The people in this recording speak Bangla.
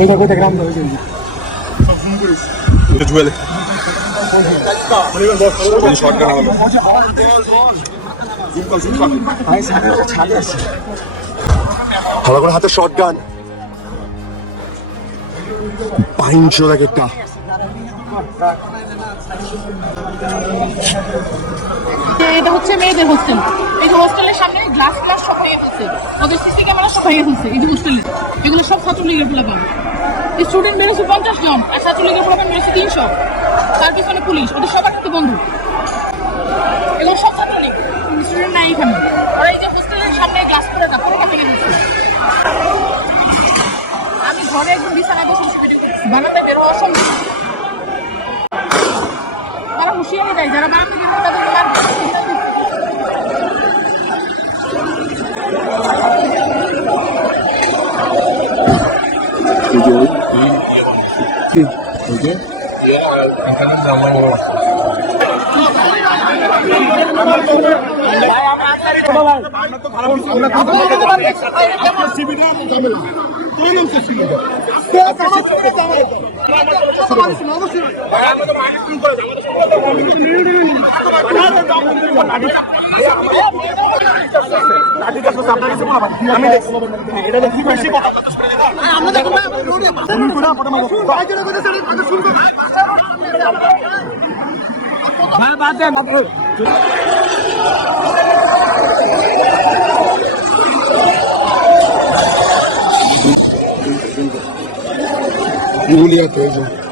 এইটা কোথায় গ্রাম ধরে যাবে এটা জুয়েল শর্ট গান হবে ভাই সামনে একটা ছাদে আছে ভালো করে হাতে শর্ট গান পাইনশো এক একটা এটা হচ্ছে মেয়েদের হোস্টেল। এই যে হোস্টেলের সামনে গ্লাস গ্লাস সব ভেঙে ফেলছে, ওদের সিসি ক্যামেরা সব ভেঙে ফেলছে। এই যে হোস্টেলে এগুলো সব ছাত্রলীগের পোলাপান। স্টুডেন্ট বেরোছে 50 জন আর ছাত্রলীগের পোলাপান বেরোছে 300। তার পিছনে পুলিশ, ওদের সবার হাতে বন্ধু। এগুলো সব ছাত্রলীগ, স্টুডেন্ট নাই এখানে। ওরা এই যে হোস্টেলের সামনে গ্লাস করে পুরোটা ভেঙে ফেলছে। আমি ঘরে একদম বিছানায় বসে ভিডিও করছি, বারান্দায় বের হওয়ার সম্ভব। তারা হুঁশিয়ারি দেয় যারা বারান্দা বের হয় তাদেরকে মারবে। Julia Tejo.